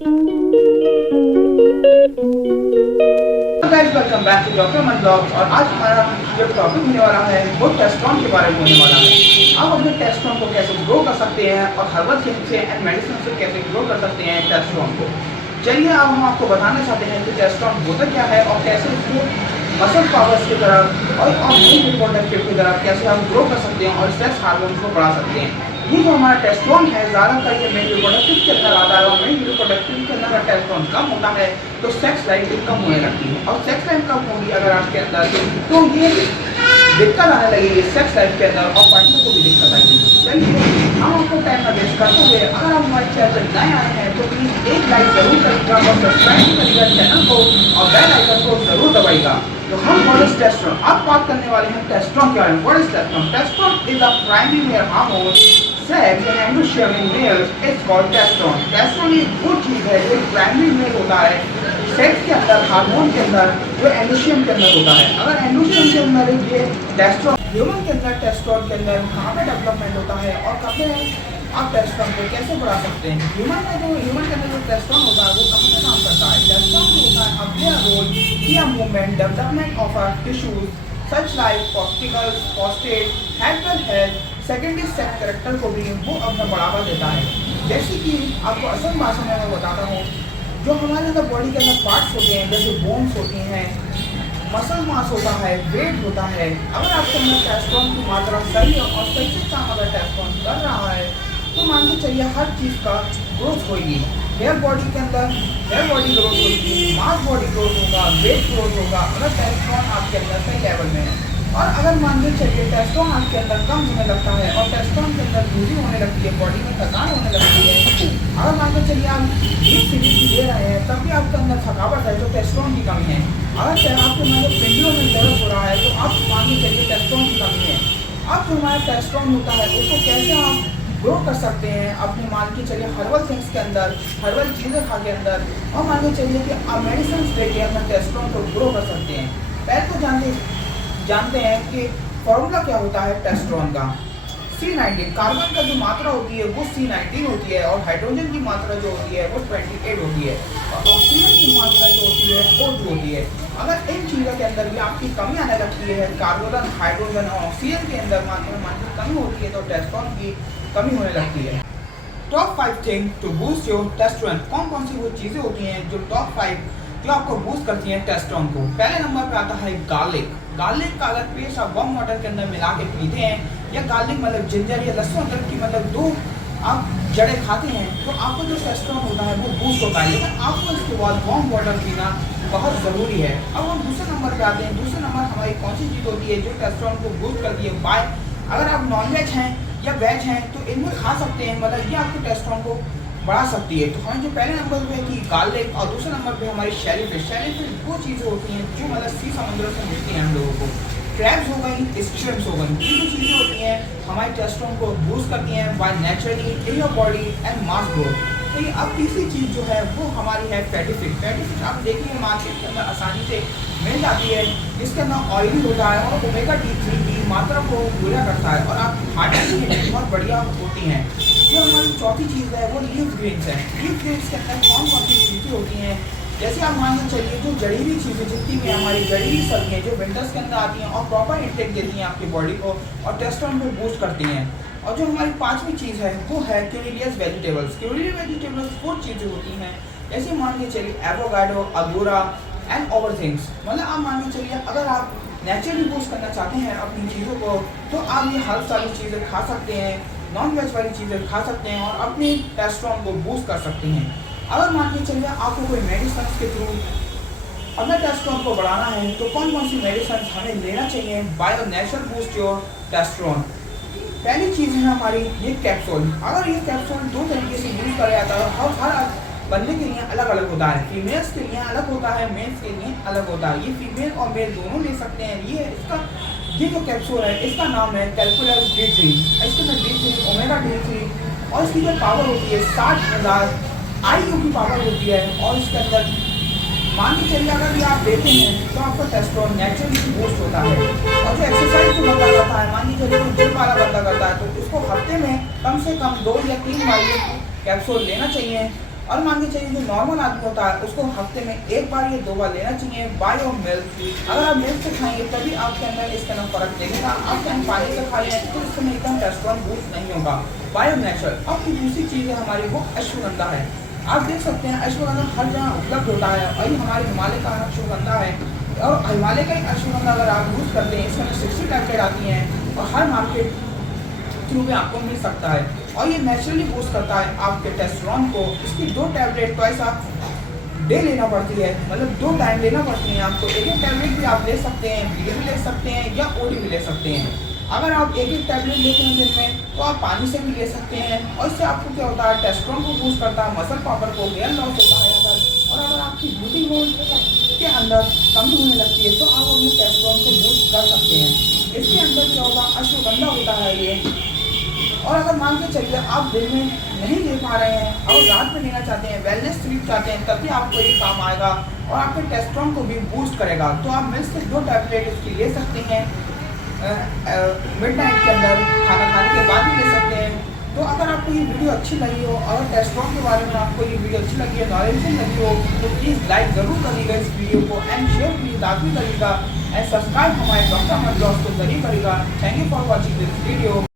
Guys welcome back to doctor Mann blogs. और आज हमारा जो टॉपिक होने वाला है वो टेस्टोस्टेरोन के बारे में होने वाला है। आप अपने टेस्टोस्टेरोन को कैसे ग्रो कर सकते हैं और हर्बल थिंग्स से एंड मेडिसिन से कैसे ग्रो कर सकते हैं टेस्टोस्टेरोन को। चलिए अब हम आपको बताना चाहते हैं कि टेस्टोस्टेरोन होता क्या है और कैसे इसको मसल पावर्स की तरफ और मेल रिप्रोडक्टिव की तरफ कैसे हम ग्रो कर सकते हैं और सेक्स हार्मोन्स को बढ़ा सकते हैं। ये जो हमारा टेस्टोस्टेरोन है ज़्यादातर ये मेल रिप्रोडक्टिव के अंदर आता है और मेल रिप्रोडक्टिव के अंदर टेस्टोस्टेरोन कम होता है तो सेक्स लाइफ कम होने लगती है। और सेक्स लाइफ कम होगी अगर आपके अंदर तो ये दिक्कत आने लगेगी सेक्स लाइफ के अंदर और पार्टनर को भी दिक्कत आएगी। चलिए हम आपको टाइम का वेस्ट करते हुए अगर आप हमारे चैनल पर नए आए हैं तो प्लीज़ एक लाइक जरूर करिएगा और सब्सक्राइब करिएगा चैनल को और बेल आइकन को जरूर दबाइएगा। तो हम व्हाट इज टेस्टोस्टेरोन अब बात करने वाले हैं टेस्टोस्टेरोन के बारे में। What is testosterone? Testosterone is a primary male hormone sex and endosperm in males is called testosterone. Testosterone एक वो चीज़ है जो प्राइमरी मेल होता है सेक्स के अंदर हार्मोन के अंदर जो एंडोस्पर्म के अंदर होता है। अगर एंडोस्पर्म के अंदर ये टेस्टोस्टेरोन ह्यूमन के अंदर टेस्टोस्टेरोन के अंदर कहाँ पे डेवलपमेंट होता है और कहाँ पे आप टेस्टोस्टेरोन को कैसे बढ़ा सकते हैं। ह्यूमन के अंदर जो टेस्टोस्टेरोन होता है वो कहाँ पे काम करता है। टेस्टोस्टेरोन जो होता है अपने रोल या movement development of our tissues such like testicles prostate health secondary sex character को भी वो अपना बढ़ावा देता है। जैसे कि आपको असल भाषा में मैं बताता हूँ जो हमारे अंदर बॉडी के अंदर पार्ट्स होते हैं जैसे बोन्स होती हैं मसल मास होता है वेट होता है। अगर आपके अंदर टेस्टोस्टेरोन की मात्रा सही है और सही से काम अगर टेस्टोस्टेरोन कर रहा है तो मान के चलिए हर चीज़ का ग्रोथ होगी। हेयर बॉडी के अंदर हेयर बॉडी ग्रोथ होगी मास बॉडी ग्रोथ होगा वेट ग्रोथ होगा अगर टेस्टोस्टेरोन आपके अंदर सही लेवल में है। और अगर मान के चलिए टेस्टोस्टेरोन आपके अंदर कम होने लगता है और टेस्टोस्टेरोन के अंदर लूजिंग होने लगती है बॉडी में थकान होने लगती है। अगर मान के चलिए आप डीप सीरीज ले रहे हैं तब भी आपके अंदर थकावट है तो टेस्टोस्टेरोन की कमी है। अगर आपके अंदर पिंडलियों में दर्द हो रहा है तो आप मान के चलिए टेस्टोस्टेरोन की कमी है। अब जो हमारा टेस्टोस्टेरोन होता है उसको कैसे आप ग्रो कर सकते हैं अपने मान के चलिए हर्बल थिंग्स के अंदर हर्बल चीज़ें खा के अंदर और मान के चलिए कि आप मेडिसिन लेके अपना टेस्टोस्टेरोन को ग्रो कर सकते हैं। पहले तो जानते हैं कि फॉर्मूला क्या होता है टेस्टोस्टेरोन का। C19 कार्बन का जो मात्रा होती है वो C19 होती है और हाइड्रोजन की मात्रा जो होती है वो 28 होती है और ऑक्सीजन की मात्रा जो होती है O2 होती है। अगर इन चीज़ों के अंदर भी आपकी कमी आने लगती है कार्बन हाइड्रोजन और ऑक्सीजन के अंदर मात्रा कमी होती है तो टेस्टोस्टेरोन की कमी होने लगती है। Top 5 thing to boost your testosterone. कौन सी वो चीज़ें होती हैं जो टॉप 5 जो आपको बूस्ट करती हैं टेस्टोस्टेरोन को। पहले नंबर पे आता है गार्लिक। गार्लिक का अगर पेस्ट आप वार्म वाटर के अंदर मिला के पीते हैं या गार्लिक मतलब जिंजर या लहसुन अदरक की मतलब दो आप जड़ें खाते हैं तो आपको जो टेस्टोस्टेरोन होता है वो बूस्ट होता है। लेकिन आपको इसके बाद वार्म वाटर पीना बहुत ज़रूरी है। अब हम दूसरे नंबर पे आते हैं। दूसरे नंबर हमारी कौन सी चीज़ होती है जो टेस्टोस्टेरोन को बूस्ट करती है। बाय अगर आप नॉनवेज हैं या वेज हैं तो इनमें खा सकते हैं मतलब ये आपको टेस्टोस्टेरोन को बढ़ा सकती है। तो हमें जो पहले नंबर पे है कि गार्लिक और दूसरे नंबर पे हमारी शेलीफिश वो चीज़ें होती हैं जो मतलब सी समुद्र से मिलती हैं हम लोगों को। क्रैब्स हो गई स्ट्रिम्स हो गई ये जो चीज़ें होती हैं हमारे टेस्टोस्टेरोन को बूस्ट करती हैं by naturally in your body and mass growth. तो ये अब तीसरी चीज़ जो है वो हमारी है फैटी फिश। फैटी फिश आप देखिए मार्केट के अंदर आसानी से मिल जाती है जिसके अंदर ऑयली होता है और ओमेगा D3 की मात्रा को पूरा करता है और आप हार्ट के लिए बहुत बढ़िया होती हैं। जो हमारी चौथी चीज़ है वो लीफ ग्रीन्स है। लीफ ग्रीन्स के अंदर कौन सी चीज़ें होती हैं जैसे आप मान के चलिए जो जड़ीली चीज़ें जितनी भी हमारी जड़ीली सब्जियाँ जो विंटर्स के अंदर आती हैं और प्रॉपर इंटेक देती हैं आपकी बॉडी को और टेस्टोस्टेरोन को बूस्ट करती हैं। और जो हमारी पांचवी चीज़ है वो है क्यूरिलियस वेजिटेबल्स। क्यूरिलियस वेजिटेबल्स वो चीज़ें होती हैं जैसे मान के चलिए एवोकाडो अगोरा एंड ओवर थिंग्स। मतलब आप मान के चलिए अगर आप नेचुरली बूस्ट करना चाहते हैं अपनी चीज़ों को तो आप ये हर सारी चीज़ें खा सकते हैं नॉन वेज वाली चीज़ें खा सकते हैं और अपनी टेस्टोस्टेरोन को बूस्ट कर सकते हैं। अगर मान के चलिए आपको कोई मेडिसिन के थ्रू अपने टेस्टोस्टेरोन को बढ़ाना है तो कौन सी मेडिसिन हमें लेना चाहिए by natural boost your testosterone. पहली चीज़ है हमारी ये कैप्सूल। अगर ये कैप्सूल दो तरीके से यूज़ करा जाता है और हर बंदे के लिए अलग अलग होता है। फीमेल्स के लिए अलग होता है मेल्स के लिए अलग होता है। ये फीमेल और मेल दोनों ले सकते हैं। ये जो कैप्सूल है इसका नाम है कैलकुलस D3। इसके अंदर D3 ओमेगा D3 और इसकी जो पावर होती है 60,000 IU की पावर होती है। और इसके अंदर मान के चलिए अगर ये आप देते हैं तो आपका टेस्टोस्टेरोन नेचुरली बूस्ट होता है। और जो एक्सरसाइज जो बंदा करता है मान के चलिए जो जिम वाला बंदा करता है तो उसको हफ्ते में कम से कम 2 या 3 बार ये कैप्सूल लेना चाहिए और मान के चलिए जो नॉर्मल आदमी होता है उसको हफ्ते में 1 बार या 2 बार लेना चाहिए बायो मिल्क। अगर आप मिल्क से खाएंगे तभी आपके अंदर इसके अंदर फर्क देखेगा। आप चाहे पानी से खा लें तो इसमें एकदम टेस्टोस्टेरोन बूस्ट नहीं होगा। Bio natural. अब की दूसरी चीज़ है हमारी वो अश्वगंधा है। आप देख सकते हैं अश्वगंधा हर जगह उपलब्ध होता है और ये हमारे हिमालय का अश्वगंधा है। और हिमालय का ही अश्वगंधा अगर आप यूज़ करते हैं इसके अंदर 60 टैबलेट आती हैं और हर मार्केट थ्रू में आपको मिल सकता है और ये नेचुरली बूस्ट करता है आपके टेस्टोस्टेरोन को। इसकी 2 टैबलेट ट्वाइस आप डे लेना पड़ती है, मतलब 2 टाइम लेना पड़ती है आपको। एक टैबलेट भी आप ले सकते हैं, बीडी भी ले सकते हैं या ओडी भी ले सकते हैं। अगर आप एक टैबलेट लेते हैं दिन में तो आप पानी से भी ले सकते हैं और इससे आपको क्या होता है टेस्टोस्टेरोन को बूस्ट करता है, मसल पावर को, हेयर लॉस होता है और अगर आपकी ब्यूटी गोल के अंदर कमी होने लगती है तो आप अपने टेस्टोस्टेरोन को बूस्ट कर सकते हैं। इसके अंदर क्या होगा अश्वगंधा होता है ये। और अगर मान के चलिए आप दिन में नहीं ले पा रहे हैं और रात में लेना चाहते हैं, वेलनेस स्लीप चाहते हैं, तभी आपको ये काम आएगा और आपके टेस्टोस्टेरोन को भी बूस्ट करेगा। तो आप मिल्क से 2 टैबलेट इसकी ले सकते हैं मिडनाइट के अंदर, खाना खाने के बाद भी ले सकते हैं। तो अगर आपको ये वीडियो अच्छी लगी हो और टेस्टोस्टेरोन के बारे में आपको ये वीडियो अच्छी लगी है, नॉलेजफुल लगी हो तो प्लीज़ लाइक ज़रूर करिएगा इस वीडियो को एंड शेयर प्लीज़ लाजमी करिएगा एंड सब्सक्राइब हमारे डॉक्टर अमन ब्लॉग्स को ज़रूर करिएगा। Thank you for watching this video.